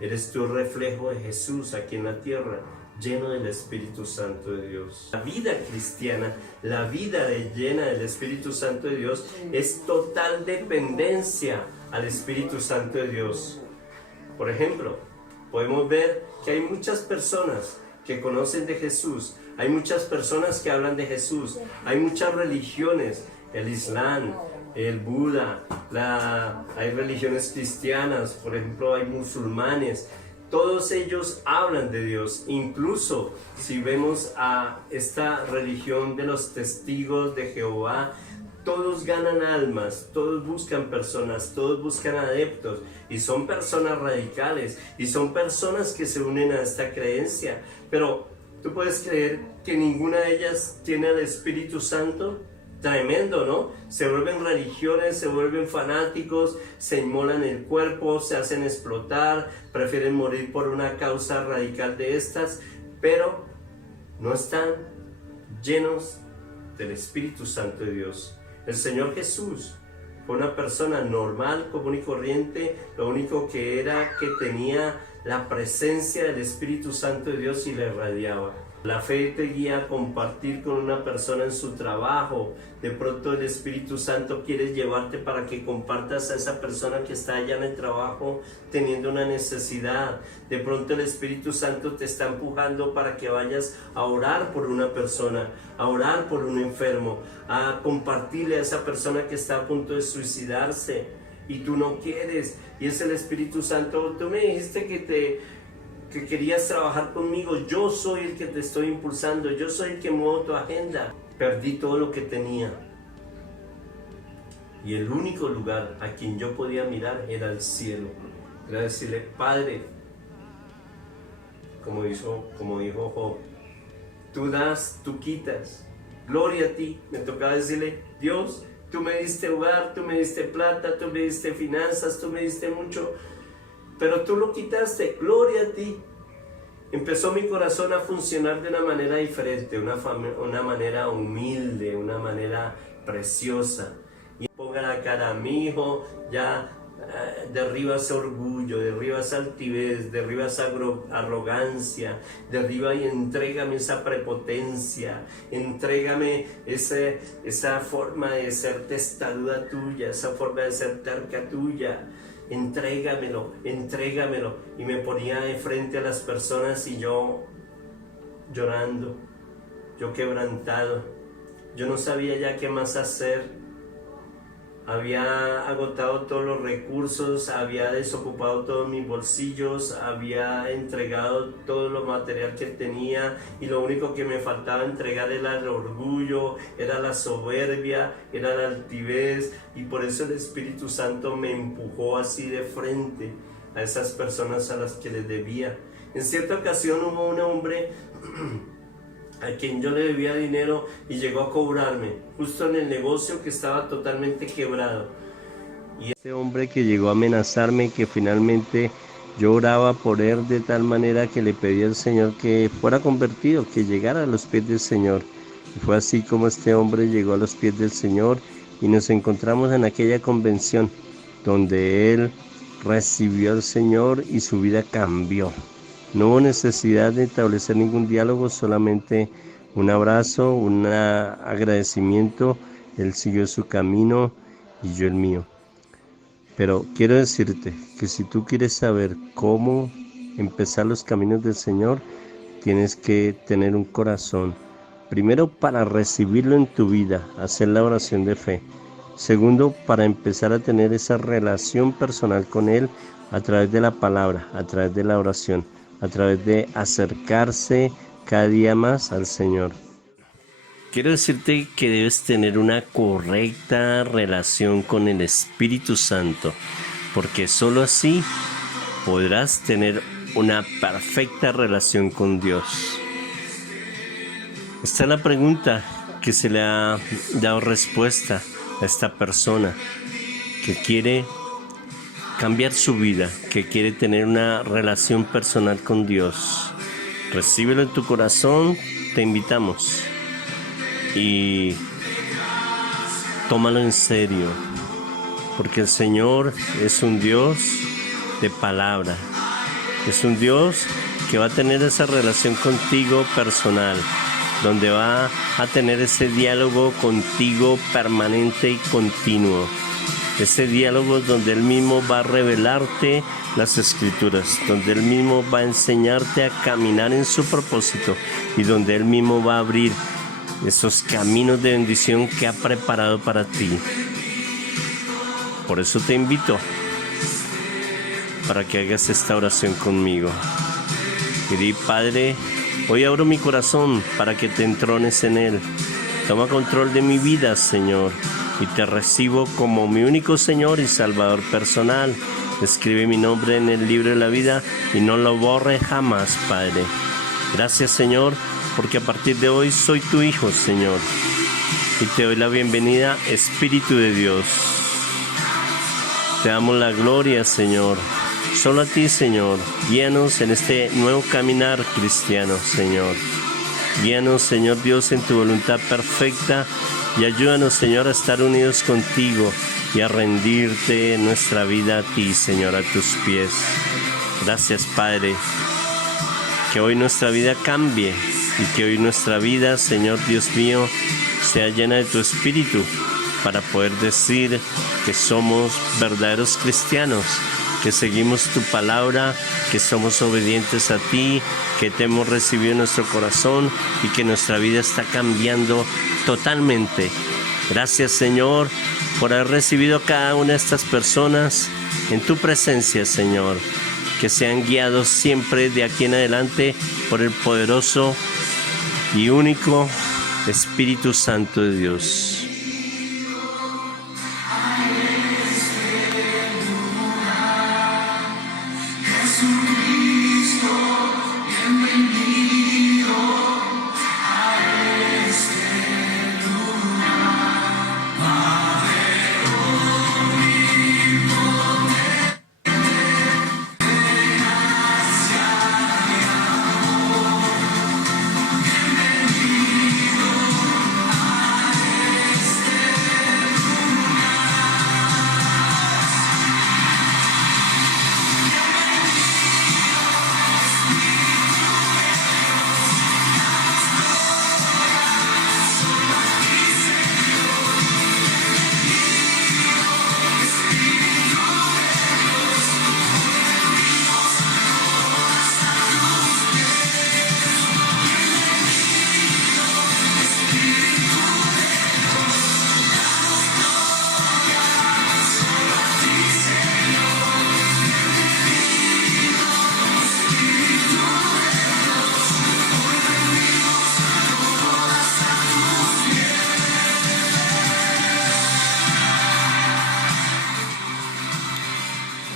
Eres tu reflejo de Jesús aquí en la tierra, lleno del Espíritu Santo de Dios. La vida cristiana, la vida llena del Espíritu Santo de Dios es total dependencia al Espíritu Santo de Dios. Por ejemplo, podemos ver que hay muchas personas que conocen de Jesús, hay muchas personas que hablan de Jesús, hay muchas religiones, el Islam, el Buda, hay religiones cristianas, por ejemplo hay musulmanes, todos ellos hablan de Dios. Incluso si vemos a esta religión de los testigos de Jehová, todos ganan almas, todos buscan personas, todos buscan adeptos, y son personas radicales, y son personas que se unen a esta creencia. Pero tú puedes creer que ninguna de ellas tiene el Espíritu Santo. Tremendo, ¿no? Se vuelven religiones, se vuelven fanáticos, se inmolan el cuerpo, se hacen explotar, prefieren morir por una causa radical de estas, pero no están llenos del Espíritu Santo de Dios. El Señor Jesús fue una persona normal, común y corriente. Lo único que era que tenía la presencia del Espíritu Santo de Dios y le irradiaba. La fe te guía a compartir con una persona en su trabajo. De pronto el Espíritu Santo quiere llevarte para que compartas a esa persona que está allá en el trabajo teniendo una necesidad. De pronto el Espíritu Santo te está empujando para que vayas a orar por una persona, a orar por un enfermo, a compartirle a esa persona que está a punto de suicidarse y tú no quieres. Y es el Espíritu Santo. Tú me dijiste que querías trabajar conmigo. Yo soy el que te estoy impulsando, yo soy el que muevo tu agenda. Perdí todo lo que tenía y el único lugar a quien yo podía mirar era el cielo. Era decirle: Padre, como dijo Job, tú das, tú quitas, gloria a ti. Me tocaba decirle: Dios, tú me diste hogar, tú me diste plata, tú me diste finanzas, tú me diste mucho, pero tú lo quitaste, gloria a ti. Empezó mi corazón a funcionar de una manera diferente, una manera humilde, una manera preciosa. Y ponga la cara a mi hijo, ya derriba ese orgullo, derriba esa altivez, derriba esa arrogancia, derriba y entrégame esa prepotencia, entrégame esa forma de ser testaruda tuya, esa forma de ser terca tuya. Entrégamelo, entrégamelo. Y me ponía de frente a las personas y yo llorando, yo quebrantado, yo no sabía ya qué más hacer. Había agotado todos los recursos, había desocupado todos mis bolsillos, había entregado todo lo material que tenía y lo único que me faltaba entregar era el orgullo, era la soberbia, era la altivez, y por eso el Espíritu Santo me empujó así de frente a esas personas a las que les debía. En cierta ocasión hubo un hombre a quien yo le debía dinero y llegó a cobrarme justo en el negocio que estaba totalmente quebrado. Y ese hombre que llegó a amenazarme, que finalmente yo oraba por él de tal manera que le pedí al Señor que fuera convertido, que llegara a los pies del Señor. Y fue así como este hombre llegó a los pies del Señor y nos encontramos en aquella convención donde él recibió al Señor y su vida cambió. No hubo necesidad de establecer ningún diálogo, solamente un abrazo, un agradecimiento. Él siguió su camino y yo el mío. Pero quiero decirte que si tú quieres saber cómo empezar los caminos del Señor, tienes que tener un corazón. Primero, para recibirlo en tu vida, hacer la oración de fe. Segundo, para empezar a tener esa relación personal con Él a través de la palabra, a través de la oración, a través de acercarse cada día más al Señor. Quiero decirte que debes tener una correcta relación con el Espíritu Santo, porque solo así podrás tener una perfecta relación con Dios. Esta es la pregunta que se le ha dado respuesta a esta persona que quiere cambiar su vida, que quiere tener una relación personal con Dios. Recíbelo en tu corazón, te invitamos, y tómalo en serio, porque el Señor es un Dios de palabra, es un Dios que va a tener esa relación contigo personal, donde va a tener ese diálogo contigo permanente y continuo. Ese diálogo donde Él mismo va a revelarte las Escrituras, donde Él mismo va a enseñarte a caminar en su propósito y donde Él mismo va a abrir esos caminos de bendición que ha preparado para ti. Por eso te invito para que hagas esta oración conmigo. Y di: Padre, hoy abro mi corazón para que te entrones en él. Toma control de mi vida, Señor, y te recibo como mi único Señor y Salvador personal. Escribe mi nombre en el libro de la vida y no lo borre jamás, Padre. Gracias, Señor, porque a partir de hoy soy tu hijo, Señor. Y te doy la bienvenida, Espíritu de Dios. Te damos la gloria, Señor. Solo a ti, Señor. Guíanos en este nuevo caminar cristiano, Señor. Guíanos, Señor Dios, en tu voluntad perfecta y ayúdanos, Señor, a estar unidos contigo y a rendirte nuestra vida a ti, Señor, a tus pies. Gracias, Padre, que hoy nuestra vida cambie y que hoy nuestra vida, Señor Dios mío, sea llena de tu Espíritu para poder decir que somos verdaderos cristianos, que seguimos tu palabra, que somos obedientes a ti, que te hemos recibido en nuestro corazón y que nuestra vida está cambiando totalmente. Gracias, Señor, por haber recibido a cada una de estas personas en tu presencia, Señor, que sean guiados siempre de aquí en adelante por el poderoso y único Espíritu Santo de Dios.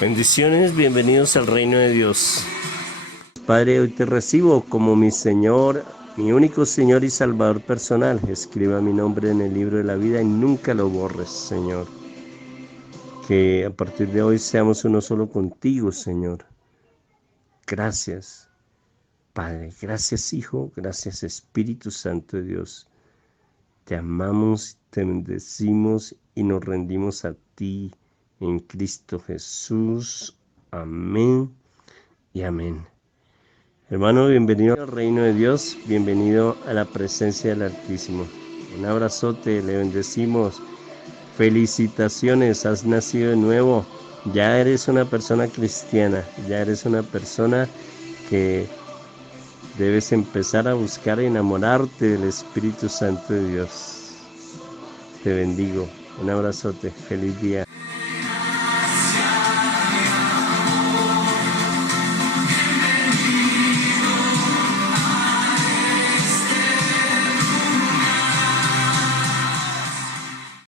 Bendiciones, bienvenidos al reino de Dios. Padre, hoy te recibo como mi Señor, mi único Señor y Salvador personal. Escriba mi nombre en el libro de la vida y nunca lo borres, Señor. Que a partir de hoy seamos uno solo contigo, Señor. Gracias, Padre. Gracias, Hijo. Gracias, Espíritu Santo de Dios. Te amamos, te bendecimos y nos rendimos a ti. En Cristo Jesús. Amén y amén. Hermano, bienvenido al reino de Dios. Bienvenido a la presencia del Altísimo. Un abrazote, le bendecimos. Felicitaciones, has nacido de nuevo. Ya eres una persona cristiana. Ya eres una persona que debes empezar a buscar y enamorarte del Espíritu Santo de Dios. Te bendigo. Un abrazote. Feliz día.